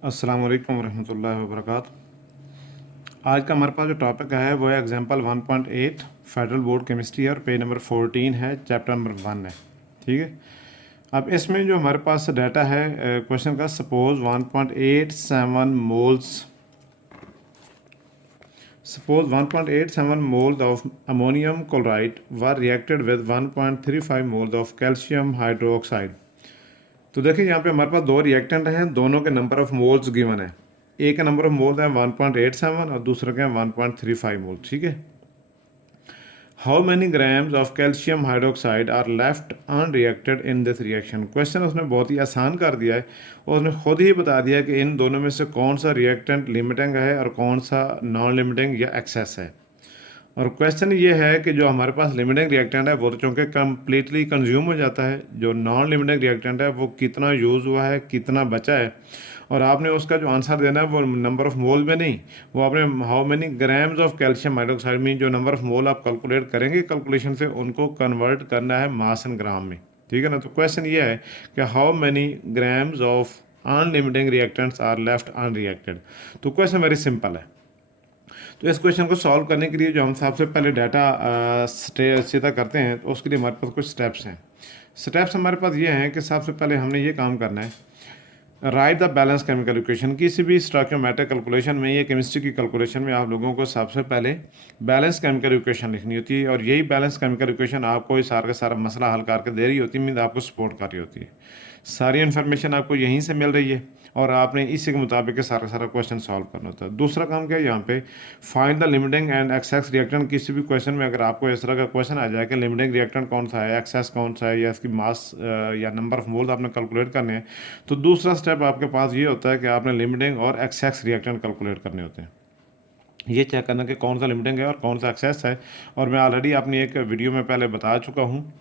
अस्सलाम वालेकुम रहमतुल्लाहि व बरकातुहू। आज का हमारे पास जो टॉपिक है वो है एग्जाम्पल 1.8 फेडरल बोर्ड केमिस्ट्री और पेज नंबर 14 है, चैप्टर नंबर 1 है। ठीक है। अब इसमें जो हमारे पास डाटा है क्वेश्चन का, suppose 1.87 moles of ammonium chloride were reacted with 1.35 moles of calcium hydroxide। तो देखिए यहाँ पे हमारे पास दो रिएक्टेंट हैं, दोनों के नंबर ऑफ मोल्स गिवन है। एक का नंबर ऑफ मोल्स है 1.87 और दूसरे के 1.35 मोल। ठीक है। How many grams of calcium hydroxide are left unreacted in this reaction. Question उसने बहुत ही आसान कर दिया है और उसने खुद ही बता दिया कि इन दोनों में से कौन सा रिएक्टेंट लिमिटिंग है और कौन सा नॉन लिमिटिंग या एक्सेस है। और क्वेश्चन ये है कि जो हमारे पास लिमिटिंग रिएक्टेंट है वो तो चूँकि कम्प्लीटली कंज्यूम हो जाता है, जो नॉन लिमिटिंग रिएक्टेंट है वो कितना यूज़ हुआ है, कितना बचा है, और आपने उसका जो आंसर देना है वो नंबर ऑफ मोल में नहीं, वो आपने how many grams of calcium hydroxide में जो नंबर ऑफ मोल आप कैलकुलेट करेंगे कैलकुलेशन से, उनको कन्वर्ट करना है मास एंड ग्राम में। ठीक है ना। तो क्वेश्चन ये है कि how many grams of unlimiting reactants are left unreacted. तो क्वेश्चन वेरी सिंपल है। तो इस क्वेश्चन को सॉल्व करने के लिए जो हम सबसे पहले डाटा सीधा करते हैं, तो उसके लिए हमारे पास कुछ स्टेप्स हैं। स्टेप्स हमारे पास ये हैं कि सबसे पहले हमने ये काम करना है, right the balance chemical equation. किसी भी स्टोइकियोमेट्रिक कैलकुलेशन में, ये केमिस्ट्री की कैलकुलेशन में, आप लोगों को सबसे पहले बैलेंस केमिकल इक्वेशन लिखनी होती है, और यही बैलेंस केमिकल इक्वेशन आपको ये सारा का सारा मसला हल करके दे रही होती है, मीन आपको सपोर्ट कर रही होती है। सारी इन्फॉर्मेशन आपको यहीं से मिल रही है और आपने इसी के मुताबिक सारा सारा क्वेश्चन सॉल्व करना होता है। दूसरा काम क्या है यहाँ पे, find the limiting and excess reactant. किसी भी क्वेश्चन में अगर आपको इस तरह का क्वेश्चन आ जाए कि लिमिटिंग रिएक्टेंट कौन सा है, एक्सेस कौन सा है, या इसकी मास या नंबर ऑफ मोल्स आपने कैलकुलेट करने हैं, तो दूसरा स्टेप आपके पास ये होता है कि आपने लिमिटिंग और एक्सेस रिएक्टेंट कैलकुलेट करने होते हैं। ये चेक करना कि कौन सा लिमिटिंग है और कौन सा एक्सेस है। और मैं ऑलरेडी अपनी एक वीडियो में पहले बता चुका हूँ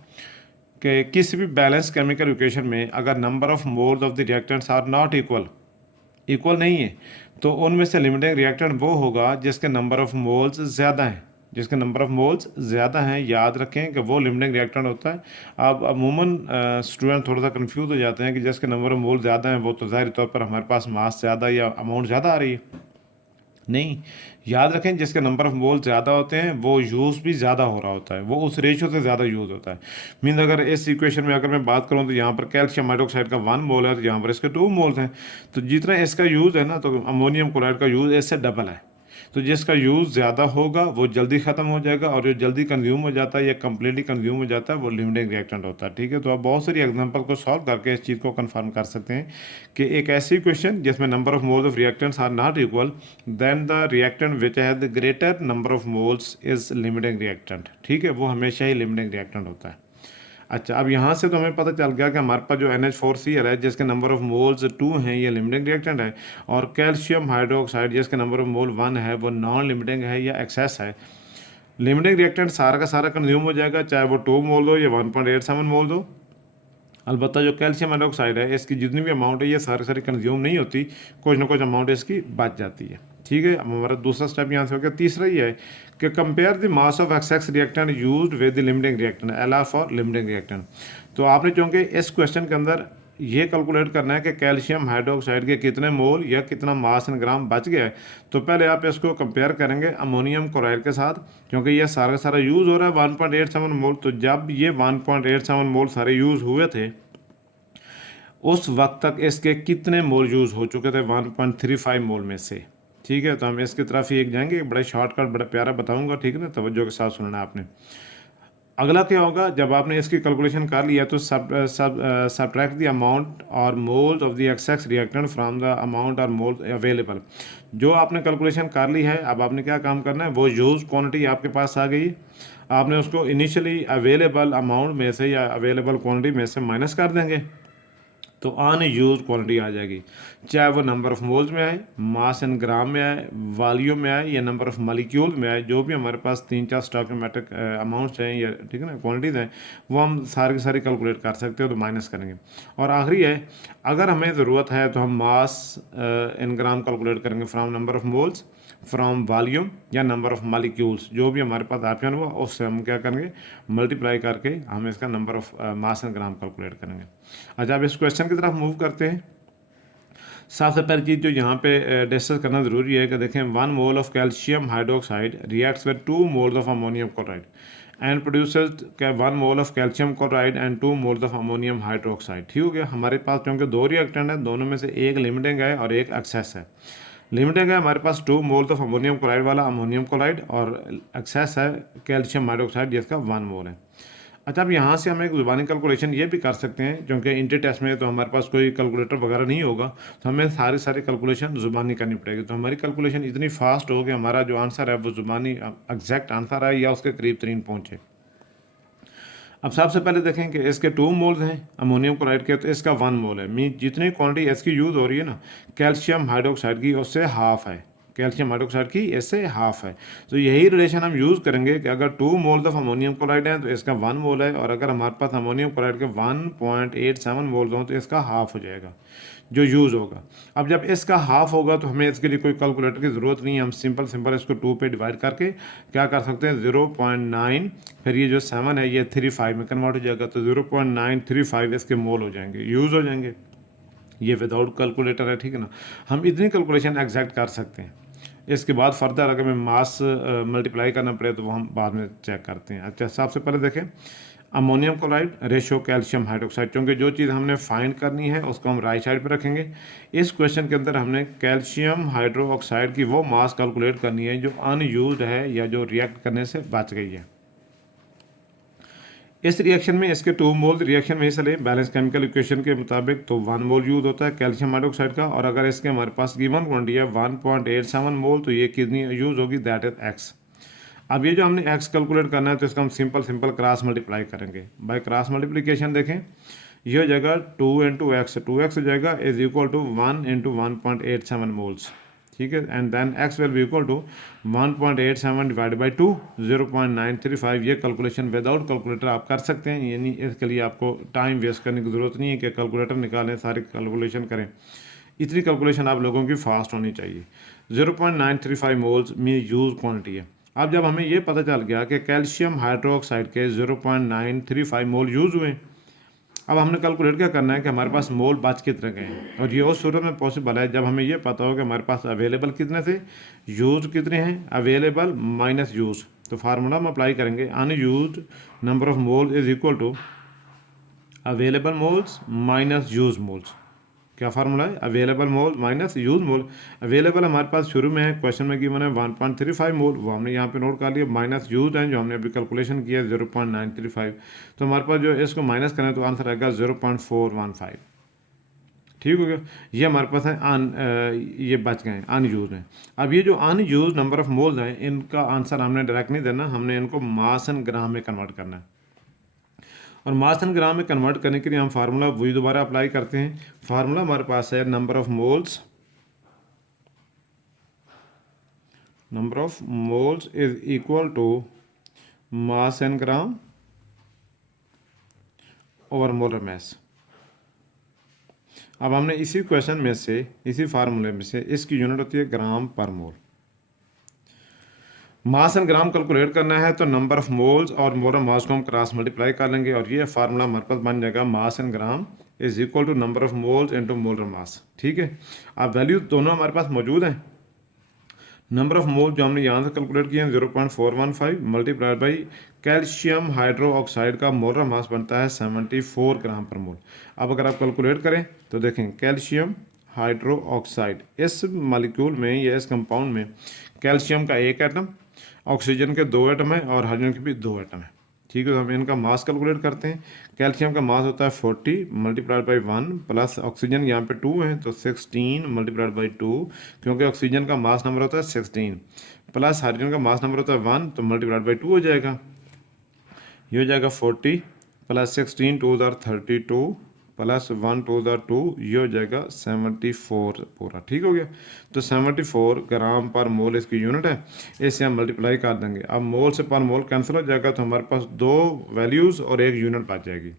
कि किसी भी बैलेंस केमिकल इक्वेशन में अगर number of moles of the reactants are not equal नहीं है, तो उनमें से लिमिटिंग रिएक्टेंट वो होगा जिसके नंबर ऑफ मोल्स ज़्यादा हैं। जिसके नंबर ऑफ मोल्स ज़्यादा हैं, याद रखें कि वो लिमिटिंग रिएक्टेंट होता है। अब अमूमन स्टूडेंट थोड़ा सा कंफ्यूज हो जाते हैं कि जिसके नंबर ऑफ मोल ज़्यादा हैं वो तो ज़ाहिर तौर पर हमारे पास मास ज़्यादा या अमाउंट ज़्यादा आ रही है। नहीं, याद रखें जिसके नंबर ऑफ मोल ज़्यादा होते हैं वो यूज़ भी ज़्यादा हो रहा होता है, वो उस रेशियो से ज़्यादा यूज़ होता है। मीन अगर इस इक्वेशन में अगर मैं बात करूँ तो यहाँ पर कैल्शियम हाइड्रोक्साइड का 1 मोल है, तो यहाँ पर इसके 2 मोल्स हैं। तो जितना इसका यूज़ है ना, तो अमोनियम क्लोराइड का यूज़ इससे डबल है। तो जिसका यूज़ ज़्यादा होगा वो जल्दी ख़त्म हो जाएगा, और जो जल्दी कंज्यूम हो जाता है या कम्प्लीटली कंज्यूम हो जाता है वो लिमिटिंग रिएक्टेंट होता है। ठीक है। तो आप बहुत सारी एग्जांपल को सॉल्व करके इस चीज़ को कंफर्म कर सकते हैं कि एक ऐसी क्वेश्चन जिसमें number of moles of reactants are not equal, then the reactant which has the greater number of moles is limiting reactant. ठीक है। वो हमेशा ही लिमिटिंग रिएक्टेंट होता है। अच्छा, अब यहाँ से तो हमें पता चल गया कि हमारे पास जो NH4Cl है जिसके नंबर ऑफ मोल्स 2 हैं, ये लिमिटिंग रिएक्टेंट है, और कैल्शियम हाइड्रोक्साइड जिसके नंबर ऑफ मोल 1 है वो नॉन लिमिटिंग है या एक्सेस है। लिमिटिंग रिएक्टेंट सारा का सारा कंज्यूम हो जाएगा, चाहे वो 2 मोल हो या 1.87 मोल हो। अलबत्ता जो कैल्शियम हाइड्रोक्साइड है इसकी जितनी भी अमाउंट है ये सारी सारी कंज्यूम नहीं होती, कुछ ना कुछ अमाउंट इसकी बच जाती है। ठीक है। अब हमारा दूसरा स्टेप यहाँ से हो गया। तीसरा ये है कि compare the mass of excess reactant used with the limiting reactant, LR for limiting reactant. तो आपने चूँकि इस क्वेश्चन के अंदर ये कैलकुलेट करना है कि कैल्शियम हाइड्रोक्साइड के कितने मोल या कितना मास इन ग्राम बच गया है, तो पहले आप इसको कंपेयर करेंगे अमोनियम क्लोराइड के साथ, क्योंकि ये सारा सारा यूज़ हो रहा है 1.87 मोल। तो जब ये 1.87 मोल सारे यूज़ हुए थे, उस वक्त तक इसके कितने मोल यूज़ हो चुके थे 1.35 मोल में से। ठीक है। तो हम इसकी तरफ ही एक जाएंगे, बड़ा शॉर्टकट बड़ा प्यारा बताऊंगा। ठीक है ना, तवज्जो के साथ सुनना आपने। अगला क्या होगा, जब आपने इसकी कैलकुलेशन कर लिया तो सब्ट्रैक्ट द अमाउंट और moles of the excess reactant from the amount और मोल्स अवेलेबल। जो आपने कैलकुलेशन कर ली है, अब आपने क्या काम करना है, वो यूज क्वांटिटी आपके पास आ गई, आपने उसको इनिशियली अवेलेबल अमाउंट में से या अवेलेबल क्वांटिटी में से माइनस कर देंगे, तो अनयूज क्वांटिटी आ जाएगी। चाहे वो नंबर ऑफ मोल्स में आए, मास एंड ग्राम में आए, वॉल्यूम में आए, या नंबर ऑफ मॉलिक्यूल में आए, जो भी हमारे पास 3-4 स्टोइकियोमेट्रिक अमाउंट्स हैं या ठीक है ना क्वांटिटीज हैं, वो हम सारी की सारी कैलकुलेट कर सकते हो, तो माइनस करेंगे। और आखिरी है, अगर हमें ज़रूरत है तो हम मास इन ग्राम कैलकुलेट करेंगे from number of moles, from volume, या नंबर ऑफ मालिक्यूल्स, जो भी हमारे पास ऑप्शन हुआ उससे हम क्या करेंगे, मल्टीप्लाई करके हम इसका number of mass and gram calculate करेंगे। अच्छा, अब इस क्वेश्चन की तरफ मूव करते हैं। सबसे पहली चीज़ जो यहाँ पे डिस्कस करना ज़रूरी है कि देखें 1 mole of calcium hydroxide reacts with 2 moles of ammonium chloride and produces 1 mole of calcium chloride and 2 moles of ammonium hydroxide. ठीक हो गया। हमारे पास क्योंकि दो रिएक्टेंट है, दोनों में से एक लिमिटिंग है और एक एक्सेस है। लिमिटिंग है हमारे पास 2 मोल्स ऑफ अमोनियम क्लोराइड वाला अमोनियम क्लोराइड और एक्सेस है कैल्शियम हाइड्रोक्साइड जिसका 1 मोल है। अच्छा, अब यहाँ से हम एक ज़ुबानी कैलकुलेशन ये भी कर सकते हैं, क्योंकि इंटर टेस्ट में तो हमारे पास कोई कैलकुलेटर वगैरह नहीं होगा, तो हमें सारी कैलकुलेशन ज़ुबानी करनी पड़ेगी। तो हमारी कैलकुलेशन इतनी फास्ट हो कि हमारा जो आंसर है वो ज़ुबानी एग्जैक्ट आंसर है या उसके करीब तरीन पहुँचे। अब सबसे पहले देखें कि इसके 2 मोल्स हैं अमोनियम क्लोराइड के, तो इसका 1 मोल है। मीन जितनी क्वांटिटी इसकी यूज़ हो रही है ना कैल्शियम हाइड्रोक्साइड की, उससे हाफ है। कैल्शियम हाइड्रोक्साइड की इससे हाफ है। तो यही रिलेशन हम यूज़ करेंगे कि अगर 2 मोल्स ऑफ अमोनियम क्लोराइड है तो इसका 1 मोल है, और अगर हमारे पास अमोनियम क्लोराइड के 1.87 मोल्स हों तो इसका हाफ हो जाएगा जो यूज़ होगा। अब जब इसका हाफ होगा तो हमें इसके लिए कोई कैलकुलेटर की ज़रूरत नहीं है। हम सिंपल इसको 2 पे डिवाइड करके क्या कर सकते हैं 0.9, फिर ये जो 7 है ये 35 में कन्वर्ट हो जाएगा, तो 0.935 इसके मोल हो जाएंगे, यूज़ हो जाएंगे। ये विदाउट कैलकुलेटर है, ठीक है ना। हम इतनी कैलकुलेशन एग्जैक्ट कर सकते हैं। इसके बाद फर्दर अगर हमें मास मल्टीप्लाई करना पड़े तो वो हम बाद में चेक करते हैं। अच्छा, सबसे पहले देखें ammonium chloride ratio calcium hydroxide, क्योंकि जो चीज़ हमने फाइंड करनी है उसको हम राइट साइड पर रखेंगे। इस क्वेश्चन के अंदर हमने कैल्शियम हाइड्रोक्साइड की वो मास कैलकुलेट करनी है जो अनयूज्ड है या जो रिएक्ट करने से बच गई है। इस रिएक्शन में इसके 2 मोल रिएक्शन में हिस्सा लें बैलेंस केमिकल इक्वेशन के मुताबिक, तो 1 मोल यूज होता है कैल्शियम हाइड्रोक्साइड का, और अगर इसके हमारे पास गिवन क्वांटिटी है 1.87 मोल, तो ये कितनी यूज होगी, दैट इज एक्स। अब ये जो हमने एक्स कैलकुलेट करना है तो इसका हम सिंपल क्रॉस मल्टीप्लाई करेंगे। बाय क्रॉस मल्टीप्लिकेशन देखें ये हो जाएगा 2 इंटू एक्स, 2x हो जाएगा is equal to 1 into 1.87 moles, ठीक है। And then x will be equal to 1.87 divide by 2 0.935। ये कैलकुलेशन विदाउट कैलकुलेटर आप कर सकते हैं, यानी इसके लिए आपको टाइम वेस्ट करने की ज़रूरत नहीं है कि कैलकुलेटर निकालें सारी कैलकुलेशन करें। इतनी कैलकुलेशन आप लोगों की फास्ट होनी चाहिए। 0.935 मोल्स में यूज क्वान्टिटी है। अब जब हमें ये पता चल गया कि कैल्शियम हाइड्रोक्साइड के 0.935 मोल यूज़ हुए, अब हमने कैलकुलेट क्या करना है कि हमारे पास मोल बच कितने गए हैं, और ये उस सूरत में पॉसिबल है जब हमें ये पता हो कि हमारे पास अवेलेबल कितने थे, यूज कितने हैं, अवेलेबल माइनस यूज। तो फार्मूला हम अप्लाई करेंगे unuse number of mole is equal to available moles minus use moles. क्या फार्मूला है, available mole minus use mole. Available हमारे पास शुरू में है, क्वेश्चन में गिवन है 1.35 मोल, वो हमने यहाँ पे नोट कर लिया। माइनस यूज है जो हमने अभी कैलकुलेशन किया 0.935, तो हमारे पास जो इसको माइनस करें तो आंसर आएगा 0.415। ठीक हो गया। ये हमारे पास है ये बच गए हैं अनयूज हैं। अब ये जो अनयूज नंबर ऑफ मोल्स हैं इनका आंसर हमने डायरेक्ट नहीं देना, हमने इनको मास एंड ग्राम में कन्वर्ट करना है। और मास एंड ग्राम में कन्वर्ट करने के लिए हम फार्मूला वही दोबारा अप्लाई करते हैं। फार्मूला हमारे पास है number of moles is equal to mass and gram over molar mass. अब हमने इसी क्वेश्चन में से, इसी फार्मूले में से इसकी यूनिट होती है ग्राम पर मोल। मास एंड ग्राम कैलकुलेट करना है तो नंबर ऑफ मोल्स और मोलर मास को हम क्रॉस मल्टीप्लाई कर लेंगे, और ये फार्मूला हमारे पास बन जाएगा mass and gram is equal to number of moles into molar mass. ठीक है। अब वैल्यू दोनों हमारे पास मौजूद हैं। नंबर ऑफ मोल जो हमने यहाँ से कैलकुलेट किए हैं 0.415 मल्टीप्लाइड बाई कैल्शियम हाइड्रोक्साइड का मोलर मास बनता है 74 ग्राम पर मोल। अब अगर आप कैलकुलेट करें तो देखें कैल्शियम हाइड्रोक्साइड, इस मालिक्यूल में या इस कंपाउंड में कैल्शियम का एक एटम, ऑक्सीजन के 2 एटम है और हाइड्रोजन के भी 2 एटम है। ठीक है। तो हम इनका मास कैलकुलेट करते हैं। कैल्शियम का मास होता है 40 मल्टीप्लाइड बाई 1 प्लस ऑक्सीजन यहाँ पे 2 है तो 16 मल्टीप्लाइड बाई 2, क्योंकि ऑक्सीजन का मास नंबर होता है 16 प्लस हाइड्रोजन का मास नंबर होता है 1 तो मल्टीप्लाइड बाई 2 हो जाएगा। ये हो जाएगा 40 प्लस 16 2 आर 32 प्लस 1 2 आर 2, ये हो जाएगा 74 पूरा। ठीक हो गया। तो 74 ग्राम पर मोल इसकी यूनिट है, इससे हम मल्टीप्लाई कर देंगे। अब मोल से पर मोल कैंसिल हो जाएगा तो हमारे पास 2 वैल्यूज़ और 1 यूनिट बच जाएगी।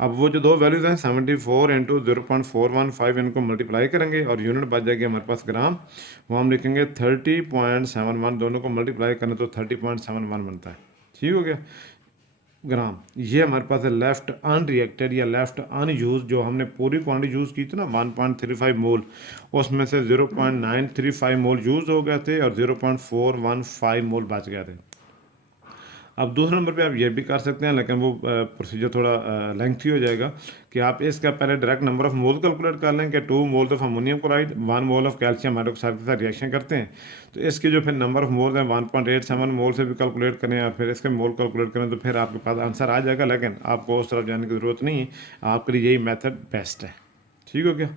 अब वो जो 2 वैल्यूज़ हैं 74 इंटू 0.415 इनको मल्टीप्लाई करेंगे और यूनिट बच जाएगी हमारे पास ग्राम, वो हम लिखेंगे 30.71। दोनों को मल्टीप्लाई करें तो 30.71 बनता है। ठीक हो गया। ग्राम। ये हमारे पास है लेफ्ट अनरिएक्टेड या लेफ्ट अनयूज, जो हमने पूरी क्वांटिटी यूज़ की थी ना 1.35 मोल, उसमें से 0.935 मोल यूज़ हो गए थे और 0.415 मोल बच गए थे। अब दूसरे नंबर पे आप ये भी कर सकते हैं, लेकिन वो प्रोसीजर थोड़ा लेंथी हो जाएगा, कि आप इसका पहले direct number of mole calculate कर लें कि 2 mole of ammonium chloride 1 mole of calcium hydroxide के साथ रिएक्शन करते हैं, तो इसके जो फिर नंबर ऑफ मोल हैं 1.87 मोल से भी कैलकुलेट करें या फिर इसके मोल कैलकुलेट करें, तो फिर आपके पास आंसर आ जाएगा। लेकिन आपको उस तरफ जाने की ज़रूरत नहीं है, आपके लिए यही मेथड बेस्ट है। ठीक हो गया।